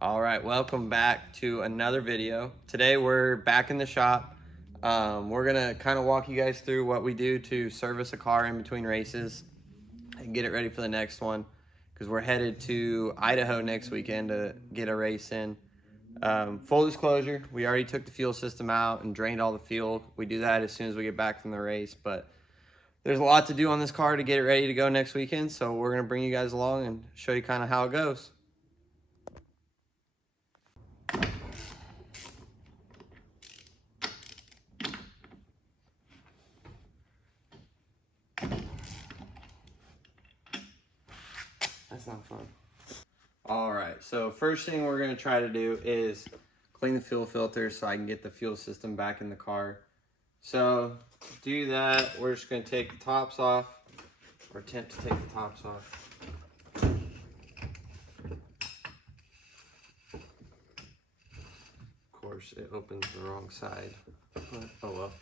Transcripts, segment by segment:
All right, welcome back to another video. Today we're back in the shop. We're gonna kind of walk you guys through what we do to service a car in between races and get it ready for the next one, because we're headed to Idaho next weekend to get a race in. Full disclosure, we already took the fuel system out and drained all the fuel. We do that as soon as we get back from the race, but there's a lot to do on this car to get it ready to go next weekend, so we're gonna bring you guys along and show you kind of how it goes. That's not fun. All right, so first thing we're gonna try to do is clean the fuel filter so I can get the fuel system back in the car. So to do that, we're just gonna take the tops off, or attempt to take the tops off. Of course, it opens the wrong side, but oh well.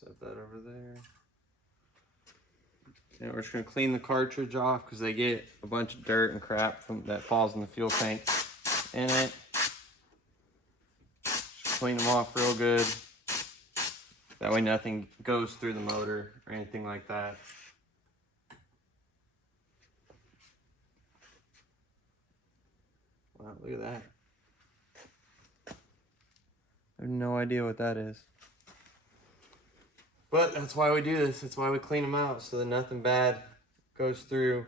Set that over there. And we're just gonna clean the cartridge off because they get a bunch of dirt and crap that falls in the fuel tank in it. Just clean them off real good. That way nothing goes through the motor or anything like that. Wow, look at that. I have no idea what that is. But that's why we do this. That's why we clean them out, so that nothing bad goes through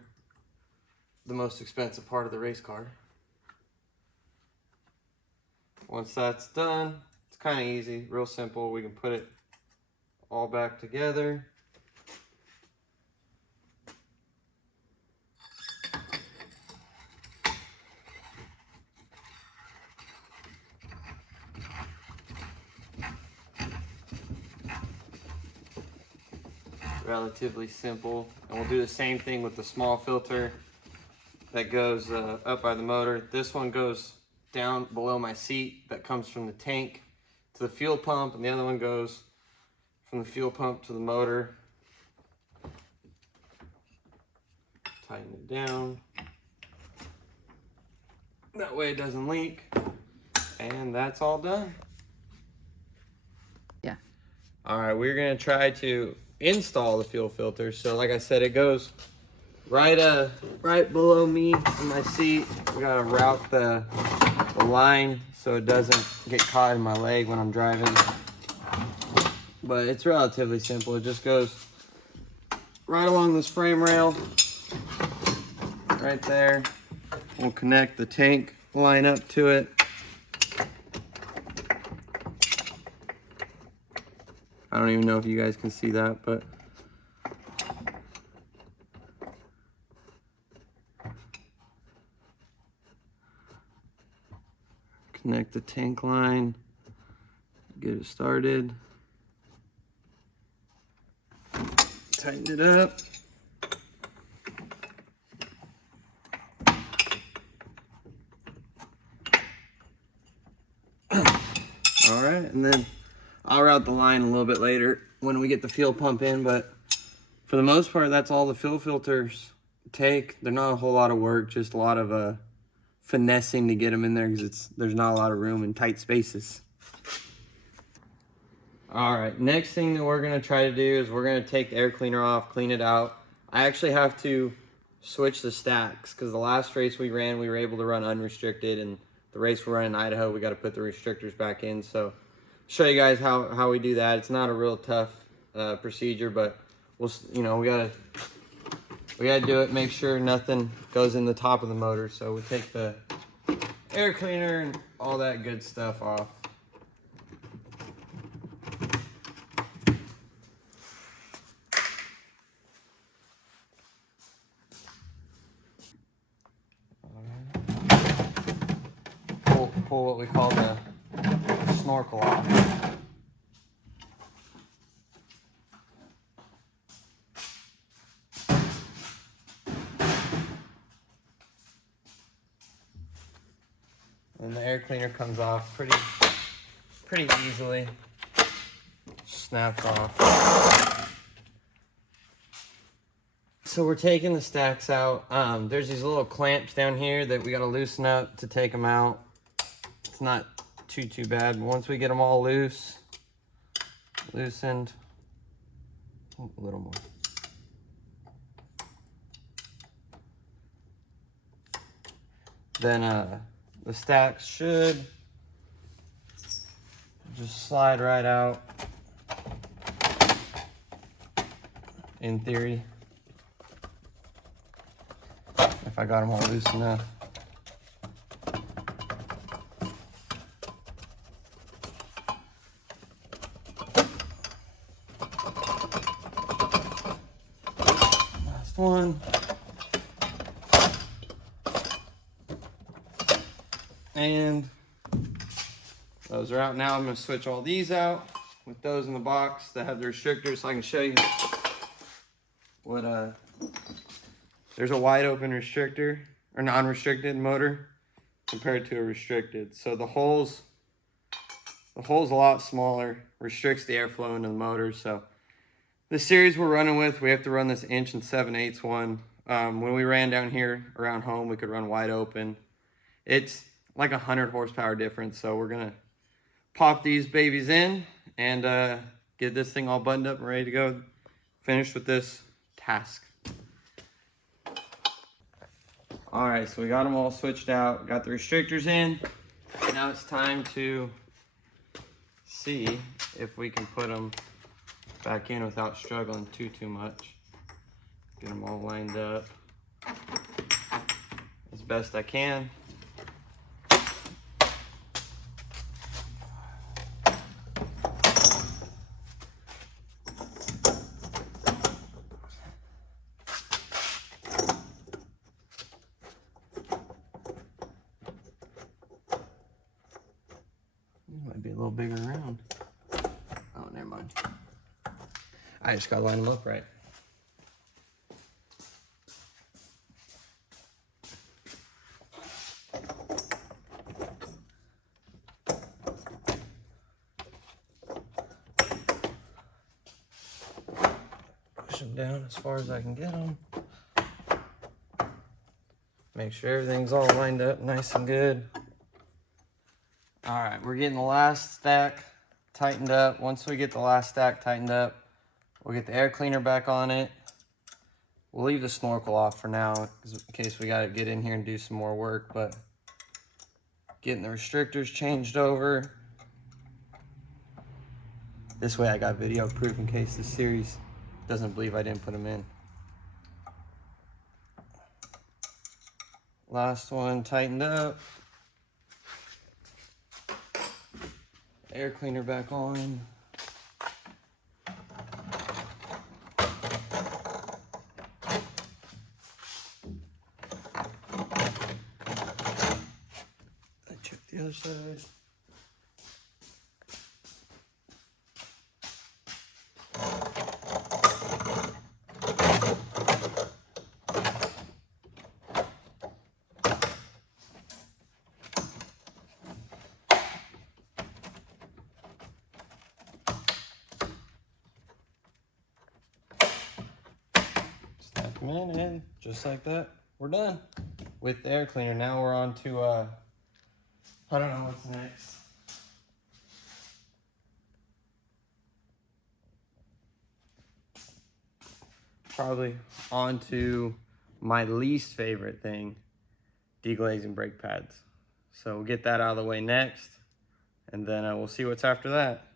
the most expensive part of the race car. Once that's done, it's kind of easy, real simple. We can put it all back together. Relatively simple. And we'll do the same thing with the small filter that goes up by the motor. This one goes down below my seat, that comes from the tank to the fuel pump, and the other one goes from the fuel pump to the motor. Tighten it down. That way it doesn't leak. And that's all done. Yeah. All right, we're gonna try to install the fuel filter. So like I said, it goes right below me in my seat. We gotta route the line so it doesn't get caught in my leg when I'm driving. But it's relatively simple. It just goes right along this frame rail, right there. We'll connect the tank line up to it. I don't even know if you guys can see that, but connect the tank line, get it started, tighten it up. All right, and then I'll route the line a little bit later when we get the fuel pump in, but for the most part, that's all the fuel filters take. They're not a whole lot of work, just a lot of finessing to get them in there because there's not a lot of room in tight spaces. All right, next thing that we're gonna try to do is we're gonna take the air cleaner off, clean it out. I actually have to switch the stacks because the last race we ran, we were able to run unrestricted, and the race we're running in Idaho, we got to put the restrictors back in. So show you guys how we do that. It's not a real tough procedure, but we gotta do it. Make sure nothing goes in the top of the motor. So we take the air cleaner and all that good stuff off. Pull what we call the snorkel off. And the air cleaner comes off pretty easily. Snaps off. So we're taking the stacks out. There's these little clamps down here that we got to loosen up to take them out. It's not too bad. But once we get them all loosened, a little more. Then the stacks should just slide right out, in theory, if I got them all loose enough. Last one. And those are out now. I'm going to switch all these out with those in the box that have the restrictors so I can show you what there's a wide open restrictor or non-restricted motor compared to a restricted. So the hole's a lot smaller, restricts the airflow into the motor. So the series we're running with, we have to run this 1 7/8 one. When we ran down here around home, we could run wide open. It's like 100 horsepower difference. So we're gonna pop these babies in and get this thing all buttoned up and ready to go. Finished with this task. All right, so we got them all switched out, got the restrictors in. Now it's time to see if we can put them back in without struggling too much. Get them all lined up as best I can. Might be a little bigger around. Oh, never mind. I just gotta line them up right. Push them down as far as I can get them. Make sure everything's all lined up nice and good. All right, we're getting the last stack tightened up. Once we get the last stack tightened up, we'll get the air cleaner back on it. We'll leave the snorkel off for now in case we gotta get in here and do some more work, but getting the restrictors changed over. This way I got video proof in case this series doesn't believe I didn't put them in. Last one tightened up. Air cleaner back on. Check the other side. Snap them in, and just like that, we're done with the air cleaner. Now we're on to I don't know what's next. Probably on to my least favorite thing, deglazing brake pads. So we'll get that out of the way next, and then we'll see what's after that.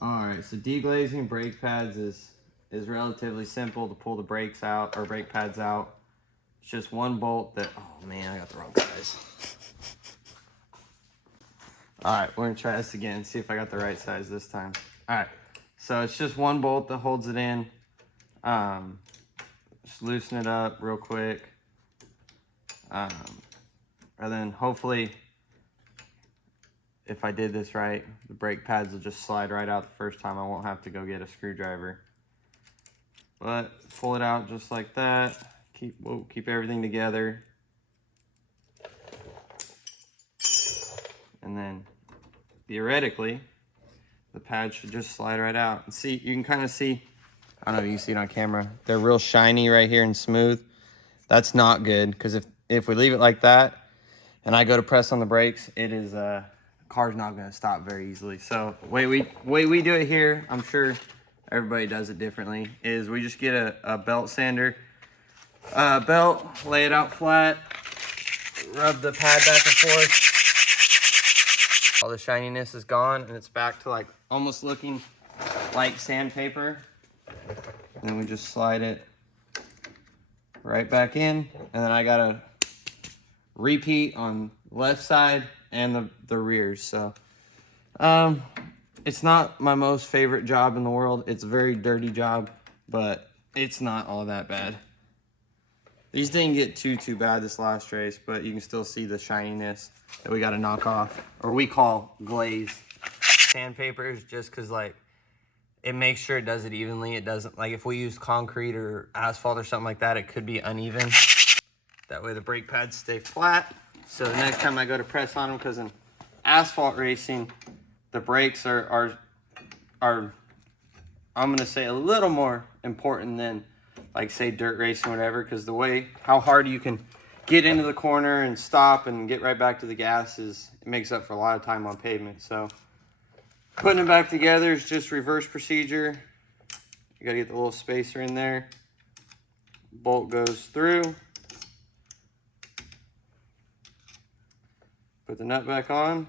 All right, so deglazing brake pads is relatively simple to pull the brakes out or brake pads out. It's just one bolt that, oh man, I got the wrong size. All right, we're gonna try this again, see if I got the right size this time. All right, so it's just one bolt that holds it in. Just loosen it up real quick. And then hopefully, if I did this right, the brake pads will just slide right out the first time. I won't have to go get a screwdriver. But pull it out just like that. Keep everything together. and then theoretically, the pad should just slide right out. And see, you can kind of see, I don't know if you can see it on camera, they're real shiny right here and smooth. That's not good, because if we leave it like that and I go to press on the brakes, it is car's not gonna stop very easily. So way we do it here, I'm sure everybody does it differently, is we just get a belt sander, belt, lay it out flat, rub the pad back and forth. All the shininess is gone and it's back to like almost looking like sandpaper. And then we just slide it right back in, and then I gotta repeat on left side and the rears. So it's not my most favorite job in the world. It's a very dirty job, but it's not all that bad. These didn't get too bad this last race, but you can still see the shininess that we got to knock off, or we call glaze. Sandpapers, just because like it makes sure it does it evenly. It doesn't, like if we use concrete or asphalt or something like that, it could be uneven. That way the brake pads stay flat. So the next time I go to press on them, because in asphalt racing, the brakes are I'm gonna say a little more important than like say dirt racing or whatever, because the way how hard you can get into the corner and stop and get right back to the gas it makes up for a lot of time on pavement. So putting it back together is just reverse procedure. You gotta get the little spacer in there. Bolt goes through. Put the nut back on.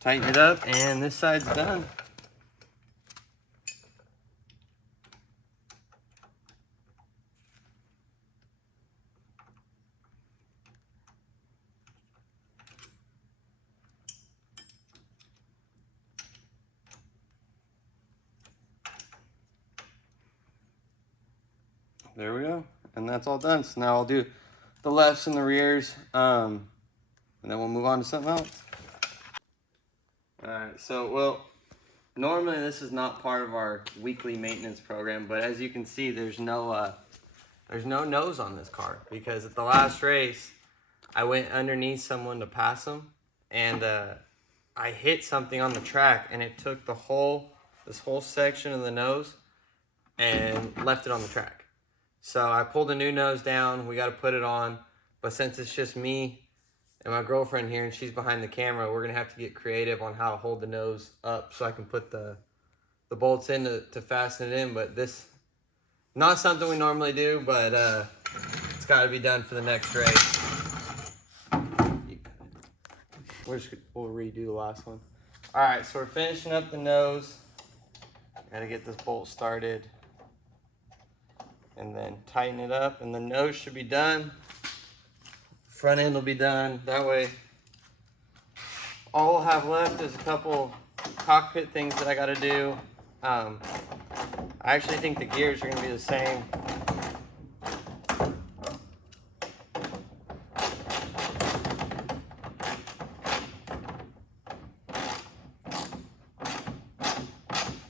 Tighten it up, and this side's done. There we go, and that's all done. So now I'll do the lefts and the rears, and then we'll move on to something else. All right, so well, normally this is not part of our weekly maintenance program, but as you can see, there's no nose on this car, because at the last race, I went underneath someone to pass them, and I hit something on the track, and it took this whole section of the nose and left it on the track. So I pulled a new nose down. We got to put it on, but since it's just me and my girlfriend here and she's behind the camera, we're gonna have to get creative on how to hold the nose up so I can put the bolts in to fasten it in. But this, not something we normally do, but it's got to be done for the next race. We'll redo the last one. All right, so we're finishing up the nose. Got to get this bolt started and then tighten it up, and the nose should be done. Front end will be done. That way, all we'll have left is a couple cockpit things that I got to do. I actually think the gears are going to be the same.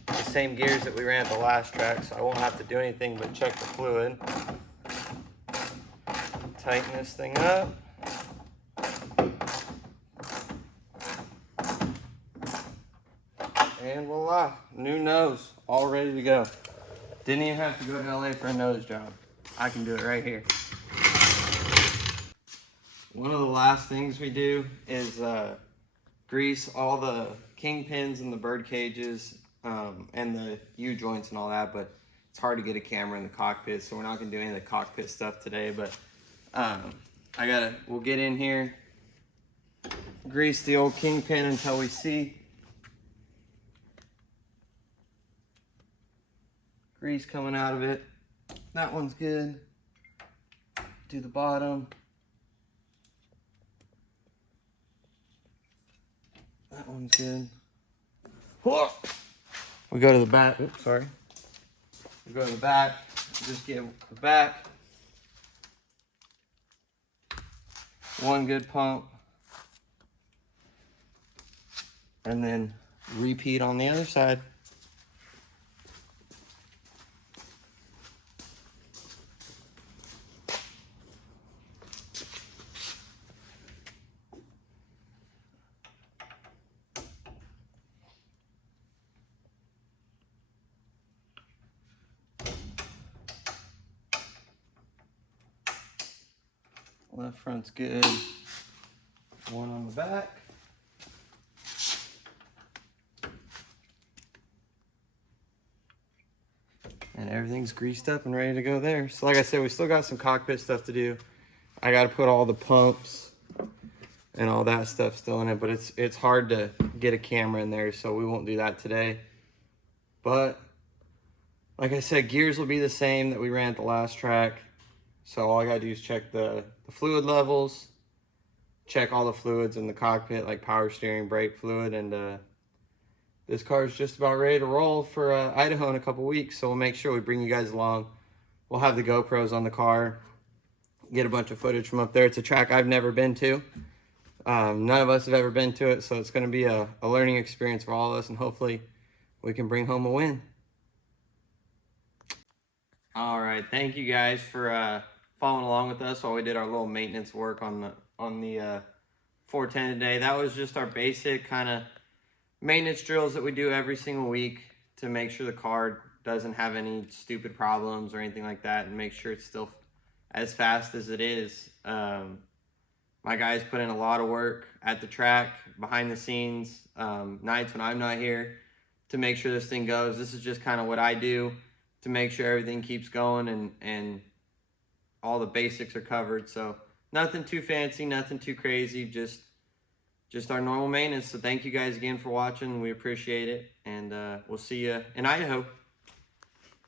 The same gears that we ran at the last track, so I won't have to do anything but check the fluid. Tighten this thing up. And voila, new nose, all ready to go. Didn't even have to go to LA for a nose job. I can do it right here. One of the last things we do is grease all the kingpins and the bird cages and the U-joints and all that, but it's hard to get a camera in the cockpit, so we're not gonna do any of the cockpit stuff today, but we'll get in here, grease the old kingpin until we see grease coming out of it. That one's good. Do the bottom. That one's good. Whoa! We go to the back. Oops, sorry. We go to the back. Just give the back one good pump, and then repeat on the other side. Left front's good. One on the back. And everything's greased up and ready to go there. So like I said, we still got some cockpit stuff to do. I got to put all the pumps and all that stuff still in it, but it's hard to get a camera in there, so we won't do that today. But like I said, gears will be the same that we ran at the last track. So all I gotta do is check the fluid levels, check all the fluids in the cockpit, like power steering, brake fluid, and this car is just about ready to roll for Idaho in a couple weeks. So we'll make sure we bring you guys along. We'll have the GoPros on the car, get a bunch of footage from up there. It's a track I've never been to. None of us have ever been to it, so it's going to be a learning experience for all of us, and hopefully we can bring home a win. All right, thank you guys for following along with us while we did our little maintenance work on the 410 today. That was just our basic kind of maintenance drills that we do every single week to make sure the car doesn't have any stupid problems or anything like that, and make sure it's still as fast as it is. My guys put in a lot of work at the track, behind the scenes, nights when I'm not here, to make sure this thing goes. This is just kind of what I do to make sure everything keeps going and all the basics are covered. So nothing too fancy, nothing too crazy, just our normal maintenance. So thank you guys again for watching. We appreciate it, and we'll see you in Idaho.